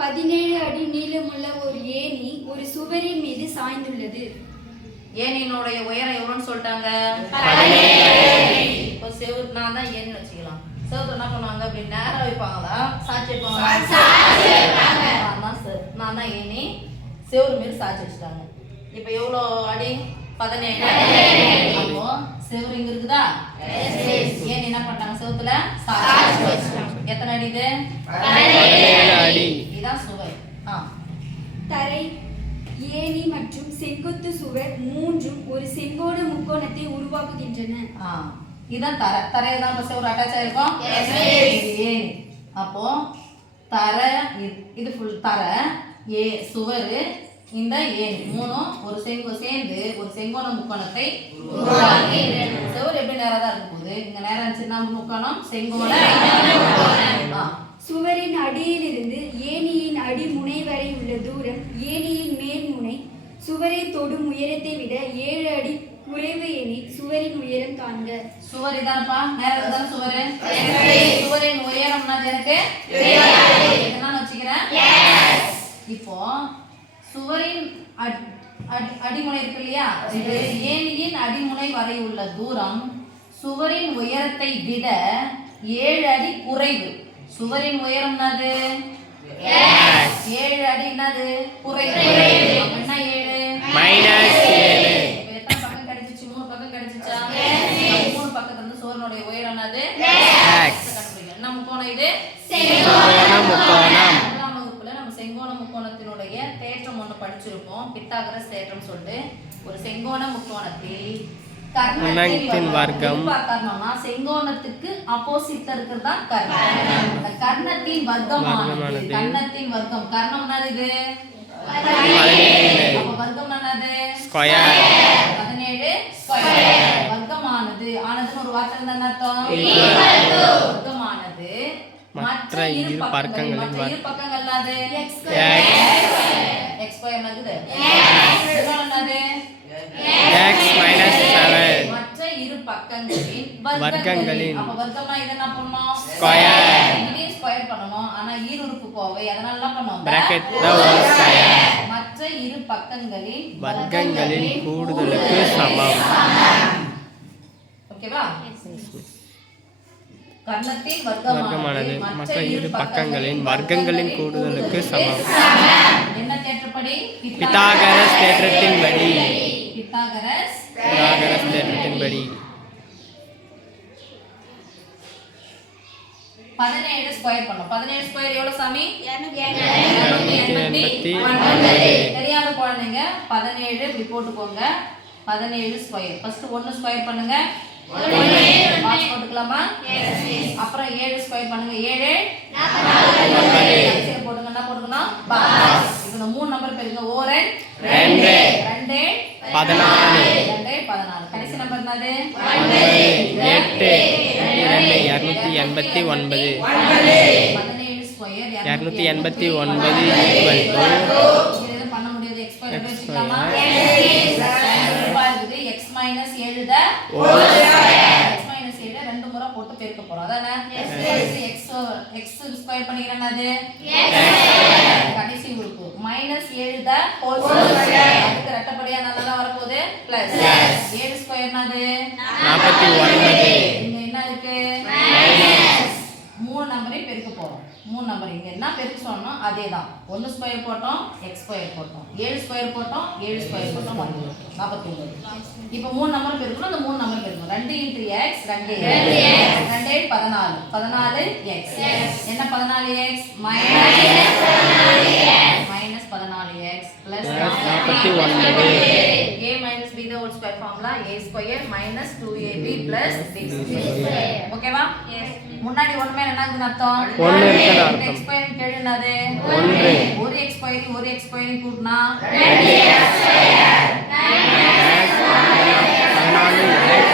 17 அடி நீளமுள்ள ஒரு ஏணி ஒரு சுவரின் மீது சாய்ந்துள்ளது. ஏணியினுடைய உயரம் எவ்வளோன்னு சொல்லிட்டாங்க? இப்போ செவுரு நான் தான் ஏணி வச்சுக்கலாம். செவுரு என்ன பண்ணுவாங்க? அப்படி நேரம் வைப்பாங்களா சாட்சி வைப்பாங்களா? நான் தான் ஏணி செவுரு மாரி சாட்சி வச்சுட்டாங்க. இப்போ எவ்வளோ அடி? 17. அப்போ செவுரு இங்க இருக்குதா? ஏணி என்ன பண்ணாங்க? செவுத்துல சாட்சி வச்சுட்டாங்க. எத்தனை அடி இது? 17 அடி. இதுதான் சுவர். தரை, ஏணி மற்றும் செங்குத்து சுவர் மூன்றும் ஒரு செங்கோண முக்கோணத்தை உருவாக்குகின்றன. இதுதான் தரை. தரையில தான் பஸ் ஒரு அட்டாச் ஆயிருக்கும். ஏணி. அப்போ தரை இது ஃபுல் தரை, சுவர், இந்த ஏணி மூணும் ஒரு சேர்ந்து ஒரு செங்கோண முக்கோணத்தை உருவாக்குகின்றன. சுவர் எப்படி நேரா தான் இருக்கும் போது இங்க நேரா இருந்துச்சுன்னா முக்கோணம் செங்கோண. சுவரின் அடியிலிருந்து ஏணியின் அடிமுனை வரை உள்ள தூரம் ஏணியின் மேல்முனை சுவரை தொடும் உயரத்தை விட 7 அடி குறைவு எனில் சுவரின் உயரம் காண்க. சுவர் இதான்ப்பா, நேரம் தான் சுவர். சுவரின் உயரம்னா எனக்கு என்னன்னு வச்சுக்கிறேன். இப்போ சுவரின் அடிமுனை இருக்கு இல்லையா, ஏணியின் அடிமுனை வரை உள்ள தூரம் சுவரின் உயரத்தை விட 7 அடி குறைவு. சுவரின் உயரம் என்னது? 7 அடி என்னது? குறைவு. என்ன 7? -7. எத்தனை பக்கம் கிடைச்சிச்சு? 3 பக்கம் கிடைச்சிச்சா? 3 பக்கத்துல இருந்து சுவரினுடைய உயரம் என்னது? என்ன முக்கோணம் இது? செங்கோண முக்கோணம். 1ஆம் வகுப்புல நம்ம செங்கோண முக்கோணத்தினுடைய தேற்றம் ஒன்று படிச்சிருப்போம். பித்தாகரஸ் தேற்றம் சொல்லிட்டு ஒரு செங்கோண முக்கோணத்தில் கர்ணத்தின் வர்க்கம் பார்க்கணும்னா செங்கோணத்துக்கு ஆப்போசிட்ல இருக்கிறது தான் கர்ணம். அந்த கர்ணத்தின் வர்க்கமானது கர்ணத்தின் வர்க்கம். கர்ணம் என்னது? இது 17. அப்ப வர்க்கம் என்னது? ஸ்கொயர். 17 ஸ்கொயர். வர்க்கமானது ஆனதுன்னு ஒரு வார்த்தை என்ன அர்த்தம்? வர்க்கமானது மற்ற இரு பக்கங்கள் என்னது? x ஸ்கொயர் என்னது? என்னது? x - 7. மற்ற இரு பக்கங்களின் வர்க்கங்களின். அப்ப வர்க்கம்னா இத என்ன பண்ணனும்? ஸ்கொயர். இதையும் ஸ்கொயர் பண்ணனும். ஆனா ஈருறுப்பு கோவை அதனால என்ன பண்ணுவோம்? பிராக்கெட் த ஹோல் ஸ்கொயர். மற்ற இரு பக்கங்களின் வர்க்கங்களின் கூடுதலுக்கு சமம். ஓகேவா? கர்ணத்தின் வர்க்கமானது மற்ற இரு பக்கங்களின் வர்க்கங்களின் கூடுதலுக்கு சமம். என்ன தேற்றப்படி? பித்தாகரஸ் தேற்றத்தின்படி. பித்தாகரஸ் தேற்றத்தின்படி 17 ஸ்கொயர் பண்ணோம். 17 ஸ்கொயர் எவ்வளவு சாமி? 289. தெரியாத குழந்தைங்க 17 இப்படி போட்டுக்கோங்க. 17 ஸ்கொயர். ஃபர்ஸ்ட் 1 ஸ்கொயர் பண்ணுங்க. பாக்ஸ் போட்டுக்கலாமா? அப்புறம் 7 ஸ்கொயர் பண்ணுங்க. 7 40 போடுங்க. என்ன போட்டுக்கணும்? பாக்ஸ். இப்போ 3 நம்பர் பெருங்க. 1 2 2 14 2 14. கடைசி நம்பர் என்னது? 8 289. 17 ஸ்கொயர் 289 இத பண்ண முடியாது. x ஸ்கொயர் வெச்சுக்கலாமா? x minus 7 the whole square. x minus 7 ரெண்டு முறை போட்டு பெருக்க போறோம். அதானே? x ஸ்கொயர் பண்ணிக்கிறேன். அது கடைசி உறுப்பு -7 த ஹோல் ஸ்கொயர். அதுக்கு ரெட்டப்படியா நல்லா வர போகுது பிளஸ் 7 ஸ்கொயர் என்னது? 49. இங்க என்ன இருக்கு? 3 நம்பரை பெருக்க போறோம். 3 நம்பர் இங்க என்ன பெருக்க சொன்னோம் அதேதான். 1 ஸ்கொயர் போட்டோம், x ஸ்கொயர் போட்டோம், 7 ஸ்கொயர் போட்டோம், 7 ஸ்கொயர் போட்டோம், 49. இப்போ 3 நம்பர் பெருக்கணும். அந்த 3 நம்பர் பெருக்கணும். 2 × x 2 14 14x. என்ன 14x? -14x plus 49. a minus b the whole square formula a square minus 2ab plus b square. ஓகேவா? முன்னாடி 1 மேல என்ன இருக்குன்னு அர்த்தம்? 1 இருக்குன்னு அர்த்தம். x ஸ்கொயர் கேடு என்னது? 1. ஒரு x ஸ்கொயர் கூட்டினா 2x ஸ்கொயர் 14x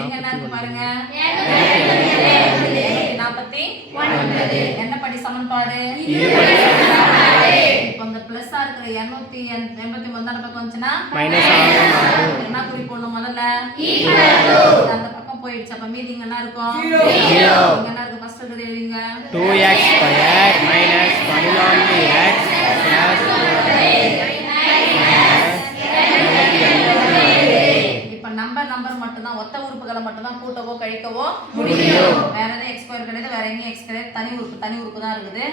இங்க என்ன இருக்கு பாருங்க? 249. என்ன படி சமன்பாடு? இப்போ அந்த பிளஸ்ஸா இருக்கிற 289 அந்த பக்கம் வந்துச்சுனா மைனஸ் ஆகும். என்ன குறி போடணும் முதல்ல? அந்த பக்கம் போயிடுச்சு. அப்ப மீதி இங்க என்ன இருக்கும்? 0. இங்க என்ன இருக்கு? ஃபர்ஸ்ட் எழுதுங்க. 2x ஸ்கொயர் -14 மட்டும்தான் கூட்டவோ கழிக்கவோ முடியும். வேற எதுவும் எக்ஸ் ஸ்கொயர் கிடையாது, வேற எங்கேயும் எக்ஸ் கிடையாது. தனி உறுப்பு தான் இருக்குது.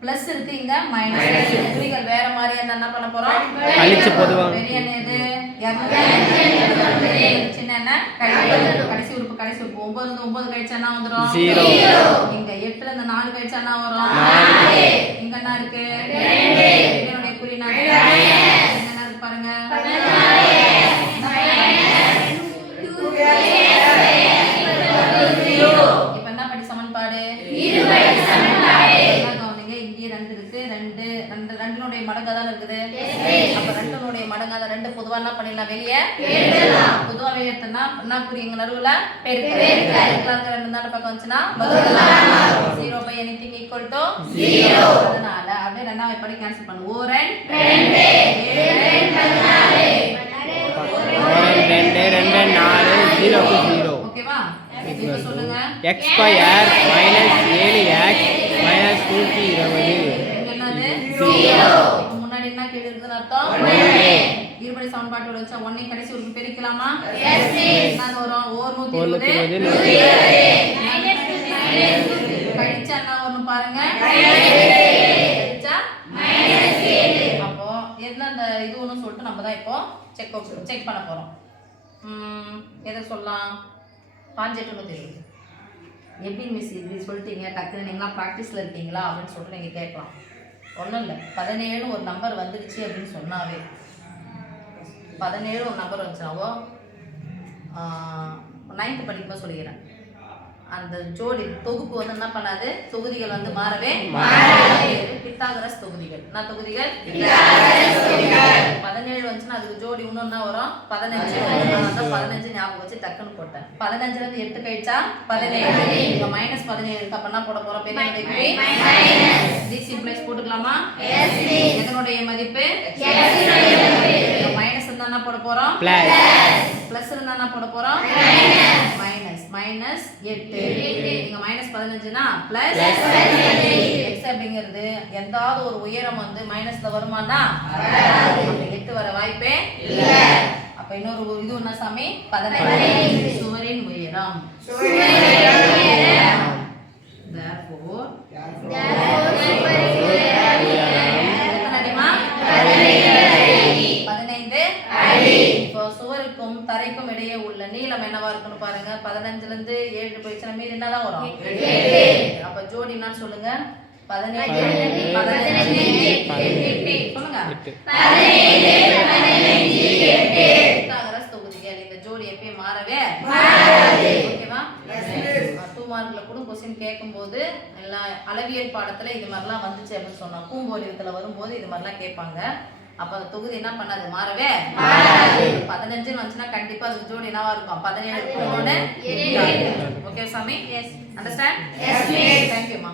பிளஸ் இருக்கு, இங்க மைனஸ். குறிகள் வேற மாதிரி என்ன பண்ண போறோம்? கழிச்சு பொதுவா பெரிய என்ன இது? 200. சின்ன என்ன? கடைசி உறுப்பு 9 இருந்து 9 கழிச்சா என்ன வந்துரும்? 0. இங்க 8ல இருந்து 4 கழிச்சா என்ன வரும்? 4. இங்க என்ன இருக்கு? 2. இதனுடைய குறி என்ன? இங்க என்ன இருக்கு பாருங்க. இப்ப என்ன படி சமன்பாடு? 20 சமன்பாடு. இங்கே 2 இருக்கு. 2 மடங்கா தான் இருக்குது. அப்ப 2 மடங்கா தான் 2 பொதுவா என்ன பண்ணிடலாம்? வெளியே எடுத்துடலாம். பொதுவா வெளியே எடுத்தா என்ன குறி? இங்க நடுவுல பெருக்கல். 2 தான பக்கம் வந்துச்சுனா பதிலா 0 by anything equal to 0. அதனால அப்படியே ரெண்டாவது படி கேன்சல் பண்ணு. 4 and 2 ஓகேவா? இப்போ சொல்லுங்க. x square minus 7x minus 120. என்னது? 0. முன்னாடி என்ன கேள்வி இருக்குன்னு அர்த்தம்? 1. இருபடி சமன்பாட்டோட வச்சா 1 கடைசி உறுப்பு பெருக்கலாமா? எஸ். என்ன வரும்? 120 கழிச்சா என்ன வரும் பாருங்க? கழிச்சா -7. அப்போ எதுல அந்த இது ஒன்னு சொல்லிட்டு நம்ம தான் இப்போ செக் பண்ண போறோம். எதை சொல்லலாம்? 5/8 எப்படி மிஸ் இப்படி சொல்லிட்டீங்க டக்குன்னு? நீங்களாம் ப்ராக்டிஸில் இருக்கீங்களா அப்படின்னு சொல்லிட்டு நீங்கள் கேட்கலாம். ஒன்றும் இல்லை, 17 ஒரு நம்பர் வந்துடுச்சு அப்படின்னு சொன்னாவே 17 ஒரு நம்பர் வந்துச்சாவோ 9th படிக்கும்போது சொல்லிக்கிறேன். அந்த ஜோடி தொகுப்பு வந்து என்ன பண்ணாது? தொகுதிகள் வந்து மாறவே பித்தாகரஸ் தொகுதிகள். என்ன தொகுதிகள்? 17 வந்துச்சுன்னா அதுக்கு ஜோடி இன்னும் என்ன வரும்? 15. 15 ஞாபகம் வச்சு டக்குன்னு போட்டேன். 15ல இருந்து 8 கழிச்சா 17. இங்க -17 இருக்கு. அப்ப என்ன போட போறோம்? பெரிய this implies போட்டுக்கலாமா? எதனுடைய மதிப்பு? மைனஸ் இருந்தா என்ன போட போறோம்? பிளஸ் இருந்தா என்ன போட போறோம்? மைனஸ் 8. இங்க -15னா பிளஸ் x அப்படிங்கிறது எந்தாவது ஒரு உயரம் வந்து மைனஸ்ல வருமானா? 8 வர வாய்ப்பே இல்ல. அப்ப இன்னொரு இது என்ன சாமி? 15 சுவரின் உயரம். therefore இப்போ சுவருக்கும் தரைக்கும் இடையே உள்ள நீளம் என்னவா இருக்குன்னு பாருங்க. 15ல இருந்து 7 போயிடுச்சுனா மீதி என்னதான் வரும்? 8. அப்ப ஜோடி என்னன்னு சொல்லுங்க? 15 சொல்லுங்க. 15 தொகுதிகள். இந்த ஜோடி எப்பயும் மாறவே ஓகேவா? 2 மார்க்ல கூட क्वेश्चन கேட்கும்போது எல்லாம் அளவியல் பாடத்துல இது மாதிரிலாம் வந்துச்சு அப்படின்னு சொன்னா பூங்கோலியத்துல வரும்போது இது மாதிரிலாம் கேட்பாங்க. அப்ப அந்த தொகுதி என்ன பண்ணாது? மாறவே 15 வந்துச்சுன்னா கண்டிப்பா அதுக்கு ஜோடி என்னவா இருக்கும்? 17 ஓகே சாமி? Yes. Understand? Yes. Thank you மா.